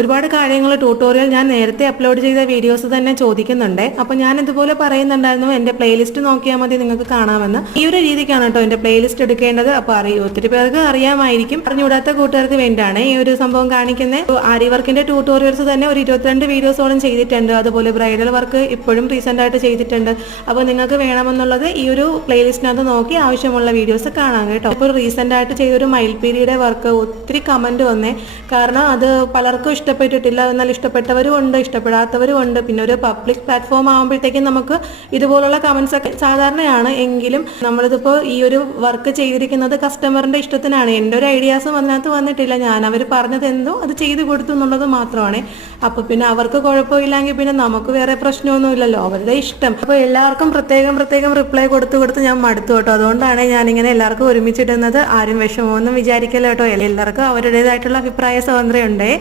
ഒരുപാട് കാര്യങ്ങൾ ട്യൂട്ടോറിയൽ ഞാൻ നേരത്തെ അപ്ലോഡ് ചെയ്ത വീഡിയോസ് തന്നെ ചോദിക്കുന്നുണ്ട്. അപ്പോൾ ഞാൻ ഇതുപോലെ പറയുന്നുണ്ടായിരുന്നു എൻ്റെ പ്ലേലിസ്റ്റ് നോക്കിയാൽ മതി നിങ്ങൾക്ക് കാണാമെന്ന്. ഈ ഒരു രീതിക്കാണ് കേട്ടോ എൻ്റെ പ്ലേലിസ്റ്റ് എടുക്കേണ്ടത്. അപ്പോൾ ഒത്തിരി പേർക്ക് അറിയാമായിരിക്കും, അറിഞ്ഞുകൂടാത്ത കൂട്ടുകാർക്ക് വേണ്ടിയാണ് ഈ ഒരു സംഭവം കാണിക്കുന്നത്. ആരി വർക്കിന്റെ ട്യൂട്ടോറിയൽസ് തന്നെ ഒരു 22 വീഡിയോസോളം ചെയ്തിട്ടുണ്ട്. അതുപോലെ ബ്രൈഡൽ വർക്ക് ഇപ്പോഴും റീസെന്റ് ആയിട്ട് ചെയ്തിട്ടുണ്ട്. അപ്പോൾ നിങ്ങൾക്ക് വേണമെന്നുള്ളത് ഈ ഒരു പ്ലേലിസ്റ്റിനകത്ത് നോക്കി ആവശ്യമുള്ള വീഡിയോസ് കാണാം കേട്ടോ. ഇപ്പോൾ റീസെന്റ് ആയിട്ട് ചെയ്തൊരു മയിൽപീലിയുടെ വർക്ക് ഒത്തിരി കമന്റ് വന്നേ, കാരണം അത് പലർക്കും ഇഷ്ടപ്പെട്ടിട്ടില്ല. എന്നാൽ ഇഷ്ടപ്പെട്ടവരും ഉണ്ട്, ഇഷ്ടപ്പെടാത്തവരും ഉണ്ട്. പിന്നെ ഒരു പബ്ലിക് പ്ലാറ്റ്ഫോം ആകുമ്പോഴത്തേക്കും നമുക്ക് ഇതുപോലുള്ള കമന്റ്സ് ഒക്കെ സാധാരണയാണ്. എങ്കിലും നമ്മളിതിപ്പോൾ ഈ ഒരു വർക്ക് ചെയ്തിരിക്കുന്നത് കസ്റ്റമറിന്റെ ഇഷ്ടത്തിനാണ്. എൻ്റെ ഒരു ഐഡിയാസും അതിനകത്ത് വന്നിട്ടില്ല. ഞാൻ അവർ പറഞ്ഞത് എന്തോ അത് ചെയ്തു കൊടുത്തു എന്നുള്ളത് മാത്രമാണ്. അപ്പൊ പിന്നെ അവർക്ക് കുഴപ്പമില്ലെങ്കിൽ പിന്നെ നമുക്ക് വേറെ പ്രശ്നമൊന്നുമില്ലല്ലോ, അവരുടെ ഇഷ്ടം. അപ്പോൾ എല്ലാവർക്കും പ്രത്യേകം റിപ്ലൈ കൊടുത്ത് ഞാൻ മടുത്തു കേട്ടോ. അതുകൊണ്ടാണ് ഞാനിങ്ങനെ എല്ലാവർക്കും ഒരുമിച്ചിടുന്നത്. ആരും വിഷമമൊന്നും വിചാരിക്കല്ലോ കേട്ടോ. എല്ലാവർക്കും അവരുടേതായിട്ടുള്ള അഭിപ്രായ സ്വാതന്ത്ര്യം ഉണ്ട്.